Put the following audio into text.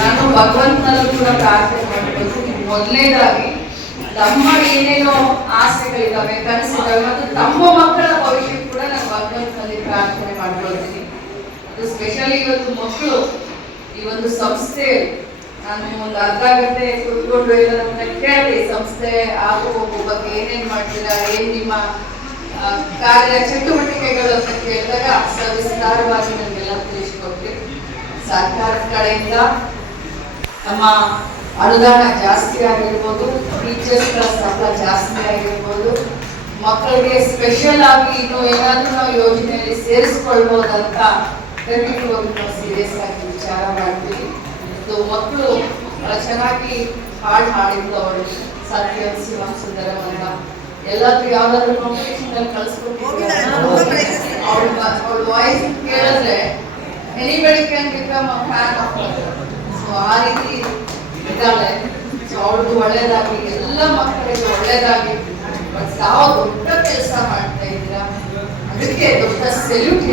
ನಾನು ಭಗವಂತನಲ್ಲೂ ಕೂಡ ಪ್ರಾರ್ಥನೆ ಮಾಡಬೇಕು. ಮೊದಲನೇದಾಗಿ ತಮ್ಮ ಏನೇನೋ ಆಸೆಗಳಿದ್ದಾವೆ ಕನಸಿದ್ದಾವೆ ಮತ್ತು ತಮ್ಮ ಮಕ್ಕಳ ಭವಿಷ್ಯ ಕೂಡ ನಾನು ಭಗವಂತನಲ್ಲಿ ಪ್ರಾರ್ಥನೆ ಮಾಡ್ಕೊಳ್ತೀನಿ. ಸ್ಪೆಷಲಿ ಇವತ್ತು ಮಕ್ಕಳು, ಈ ಒಂದು ಸಂಸ್ಥೆ. ನಾನು ಒಂದು ಅರ್ಧ ಗಂಟೆ ಕುತ್ಕೊಂಡು ಇರೋದನ್ನ ಕೇಳಿ, ಸಂಸ್ಥೆ ಆಗು ಹೋಗೋ ಬಗ್ಗೆ ಏನೇನ್ ಮಾಡ್ತೀರಾ, ಏನ್ ನಿಮ್ಮ ಕಾರ್ಯ, ಚಟುವಟಿಕೆಗಳು ಅಂತ ಕೇಳಿದಾಗ ಸವಿಸ್ತಾರವಾಗಿ ತಿಳಿಸ್ಕೊಟ್ರಿ ಸರ್ಕಾರದ ಕಡೆಯಿಂದ ನಮ್ಮ ಅನುದಾನ ಜಾಸ್ತಿ ಆಗಿರ್ಬೋದು ಟೀಚರ್ಸ್ಗಳ ಸಂಬಳ ಜಾಸ್ತಿ ಆಗಿರ್ಬೋದು ಮಕ್ಕಳಿಗೆ ಸ್ಪೆಷಲ್ ಆಗಿ ಇನ್ನು ಏನಾದ್ರೂ ನಾವು ಯೋಜನೆಯಲ್ಲಿ ಸೇರಿಸ್ಕೊಳ್ಬೋದಂತ ಖಂಡಿತವಾಗಿ ನಾವು ಸೀರಿಯಸ್ ಆಗಿ ವಿಚಾರ ಮಾಡ್ತೀವಿ. ಮತ್ತು ಮಕ್ಕಳು ಬಹಳ ಚೆನ್ನಾಗಿ ಹಾಡು ಹಾಡಿದ್ರು ಅವರು. ಸತ್ಯ ಶಿವಂ ಸುಂದರವನ್ನ ಎಲ್ಲಾದ್ರೂ ಯಾವ್ದಾದ್ರು ಕಾಂಪಿಟೇಷನ್ ಅಲ್ಲಿ ಕಳಿಸ್ಕೊಟ್ಟಿದ್ದಾರೆ ಅವ್ರ ವಾಯ್ಸ್ ಕೇಳಿದ್ರೆ anybody can become a fan of so ಆ ರೀತಿ ಇದ್ದಾಳೆ. ಸೊ ಅವಳಿಗೆ ಒಳ್ಳೇದಾಗಲಿ, ಎಲ್ಲ ಮಕ್ಕಳಿಗೆ ಒಳ್ಳೇದಾಗಲಿ. ಬಟ್ ತಾವು ದೊಡ್ಡ ಕೆಲಸ ಮಾಡ್ತಾ ಇದ್ದೀರಾ? ಅದಕ್ಕೆ ದೊಡ್ಡ ಸೆಲ್ಯೂಟ್